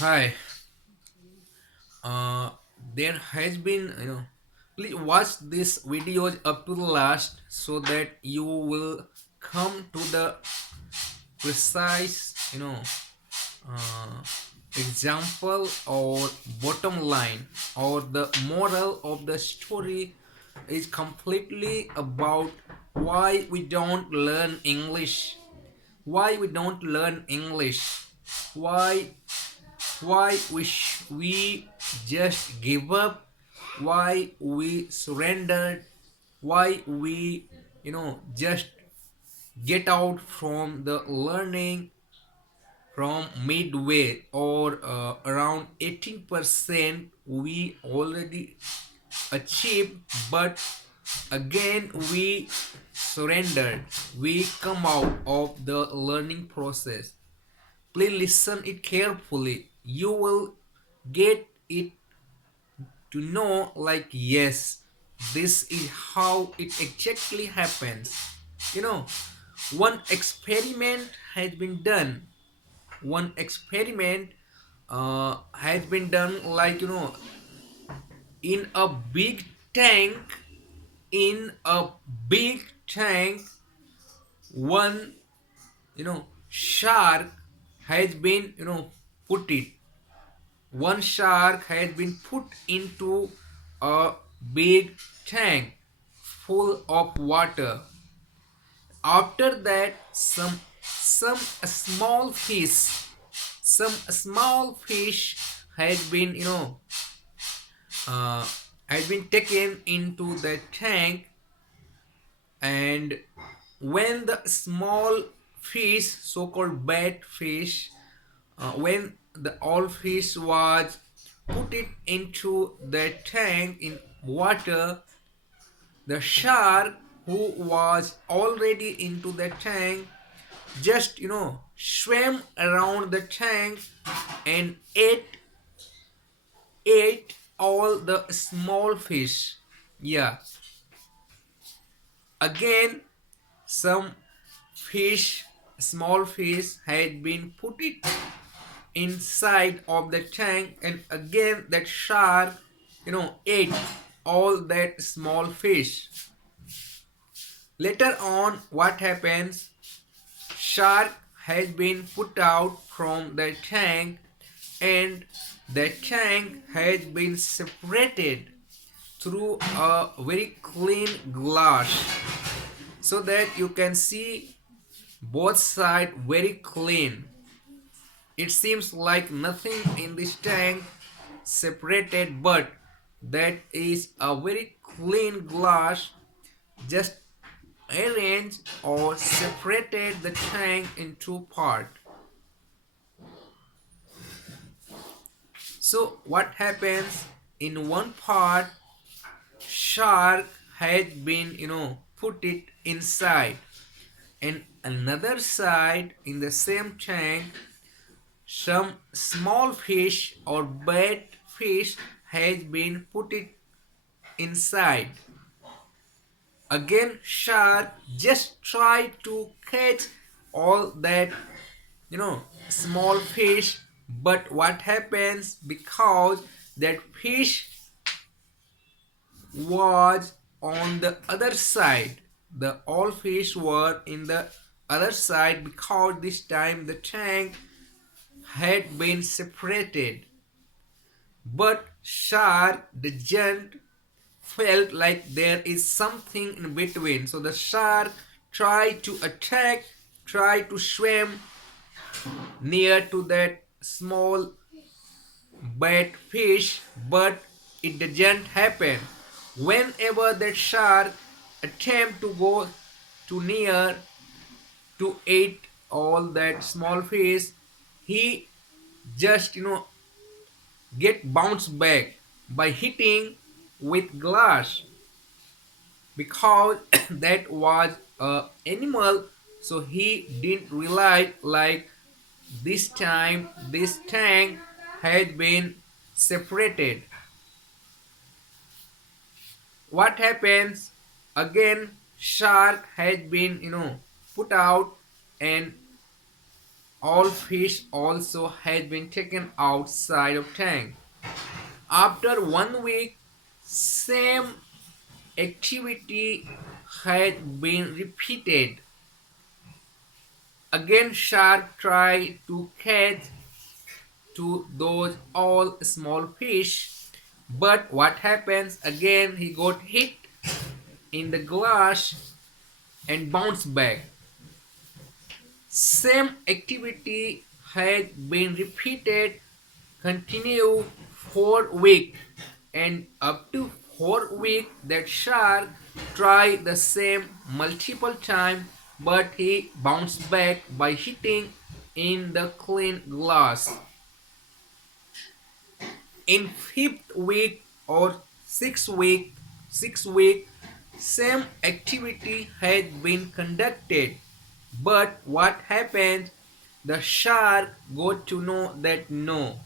Hi. Uh, there has been, please watch this videos up to the last so that you will come to the precise, uh, example or bottom line or the moral of the story is completely about why we don't learn English. Why we don't learn English? Why we just give up, why we surrendered, why we just get out from the learning from midway or around 18% we already achieved, but again we surrendered, we come out of the learning process. Please listen it carefully. You will get it to know like yes, this is how it exactly happens. You know, one experiment has been done. One experiment has been done like in a big tank. In a big tank, one shark has been put it one shark has been put into a big tank full of water. After that, some small fish has been uh, has been taken into the tank, and when the small fish, so-called bait fish, when the old fish was put it into the tank in water, the shark who was already into the tank just swam around the tank and ate all the small fish. Yeah, again some fish, small fish had been put it inside of the tank, and again that shark ate all that small fish. Later on, what happens? Shark has been put out from the tank, and the tank has been separated through a very clean glass so that you can see both sides very clean. It seems like nothing in this tank separated, but that is a very clean glass just arranged or separated the tank in two parts. So what happens? In one part, shark had been put it inside, and another side in the same tank some small fish or bait fish has been put it inside. Again, shark just try to catch all that small fish, but what happens? Because that fish was on the other side, the all fish were in the other side, because this time the tank had been separated. But shark didn't felt like there is something in between. So the shark tried to attack, tried to swim near to that small bait fish, but it didn't happen. Whenever that shark attempt to go too near to eat all that small fish, he just get bounced back by hitting with glass, because that was a animal, so he didn't realize like this time this tank had been separated. What happens? Again shark had been put out, and all fish also had been taken outside of tank. After 1 week, same activity had been repeated. Again, shark tried to catch to those all small fish. But what happens again? He got hit in the glass and bounced back. Same activity had been repeated, continue 4 weeks, and up to 4 weeks that shark tried the same multiple times, but he bounced back by hitting in the clean glass. In fifth week or six week, same activity had been conducted. But what happened? The shark got to know that no,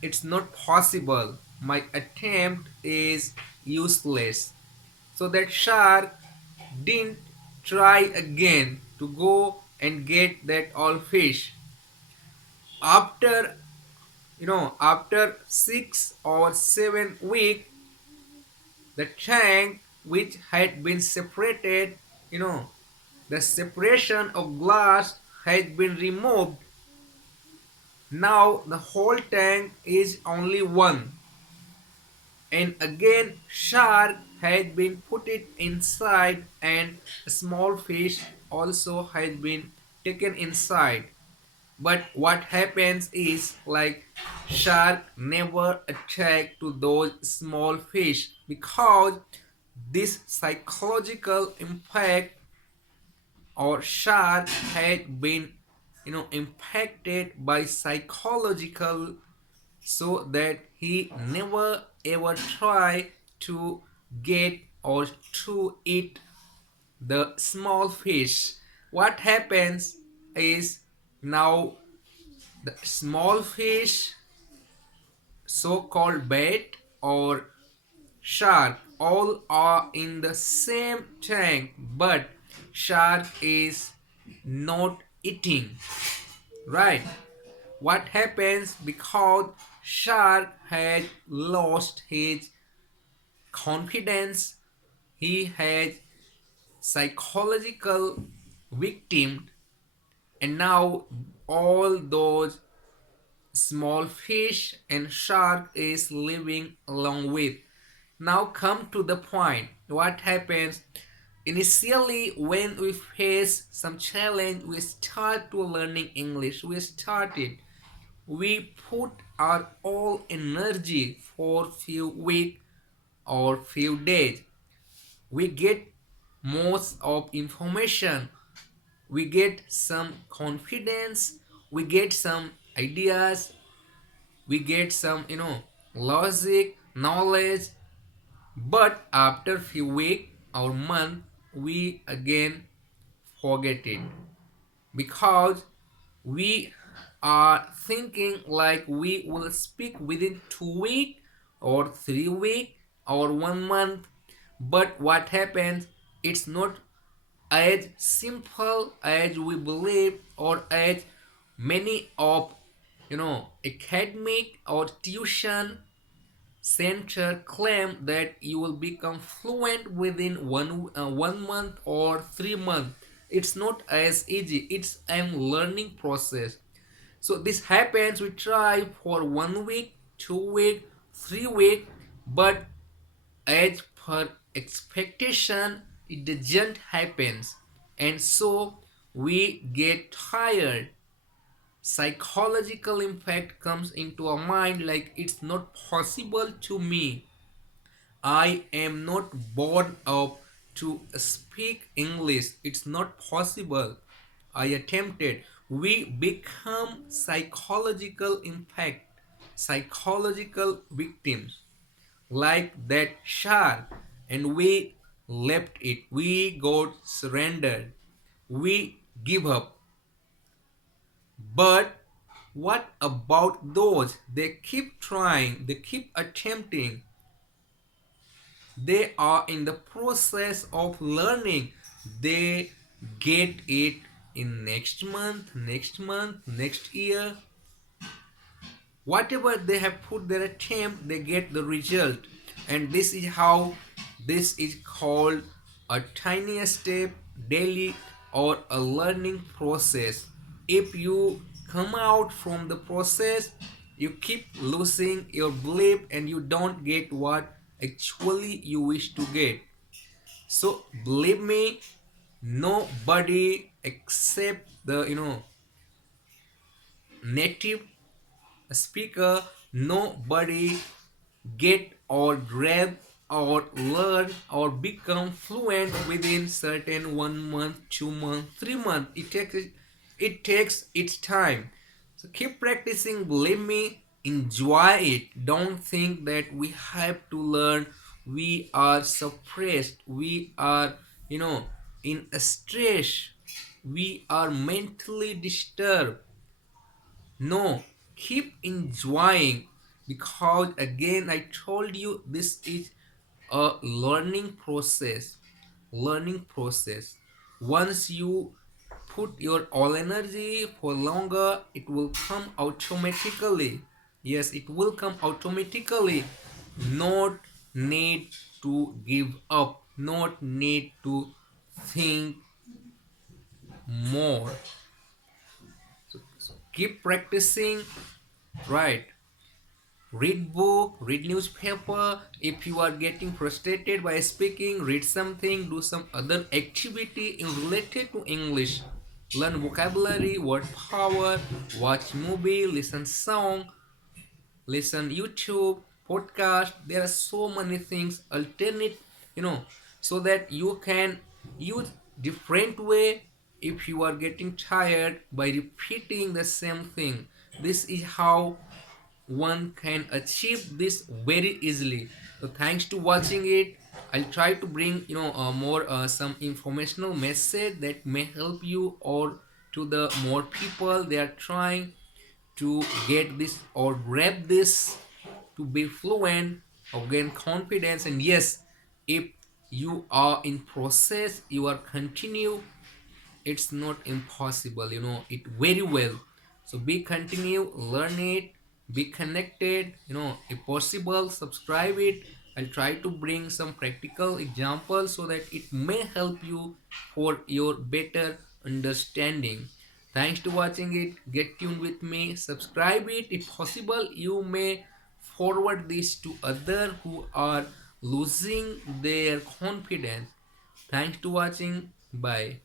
it's not possible. My attempt is useless. So that shark didn't try again to go and get that all fish. After after 6 or 7 weeks, the tank which had been separated, the separation of glass had been removed. Now the whole tank is only one. And again shark had been put it inside and a small fish also had been taken inside. But what happens is like shark never attack to those small fish because this psychological impact or shark had been impacted by psychological, so that he never ever try to get or to eat the small fish. What happens is now the small fish, so-called bait or shark, all are in the same tank, but shark is not eating, right? What happens? Because shark had lost his confidence, he had psychological victim, and now all those small fish and shark is living along with. Now come to the point. What happens? Initially, when we face some challenge, we start to learning English. We put our all energy for few weeks or few days. We get most of information. We get some confidence. We get some ideas. We get some logic, knowledge. But after few weeks or month, we again forget it because we are thinking like we will speak within 2 weeks or 3 weeks or 1 month. But what happens? It's not as simple as we believe or as many of academic or tuition center claim that you will become fluent within 1 month or 3 months. It's not as easy. It's a learning process. So this happens. We try for 1 week, 2 week, 3 week, but as per expectation, it doesn't happens, and so we get tired. Psychological impact comes into our mind like it's not possible to me. I am not born up to speak English. It's not possible. I attempted. We become psychological impact, psychological victims like that shark, and we left it. We got surrendered. We give up. But what about those? They keep trying, they keep attempting. They are in the process of learning. They get it in next month, next year, whatever they have put their attempt, they get the result. And this is how, this is called a tiny step daily, or a learning process. If you come out from the process, you keep losing your belief and you don't get what actually you wish to get. So believe me, nobody except the native speaker, nobody get or grab or learn or become fluent within certain 1 month, 2 months, 3 months. It takes its time. So keep practicing, believe me, enjoy it. Don't think that we have to learn, we are suppressed, we are in a stress, we are mentally disturbed. No, keep enjoying, because again I told you, this is a learning process. Learning process. Once you put your all energy for longer, it will come automatically. Yes, it will come automatically. Not need to give up, not need to think more. Keep practicing, right? Read book, read newspaper. If you are getting frustrated by speaking, read something, do some other activity in related to English. Learn vocabulary, word power, watch movie, listen song, listen YouTube, podcast. There are so many things, alternate, so that you can use different way. If you are getting tired by repeating the same thing, this is how one can achieve this very easily. So thanks to watching it. I'll try to bring more some informational message that may help you, or to the more people they are trying to get this or grab this, to be fluent or gain confidence. And yes, if you are in process, you are continue, it's not impossible, it very well. So be continue, learn it, be connected, if possible subscribe it. I'll try to bring some practical examples so that it may help you for your better understanding. Thanks to watching it. Get tuned with me, subscribe it. If possible, you may forward this to other who are losing their confidence. Thanks to watching. Bye.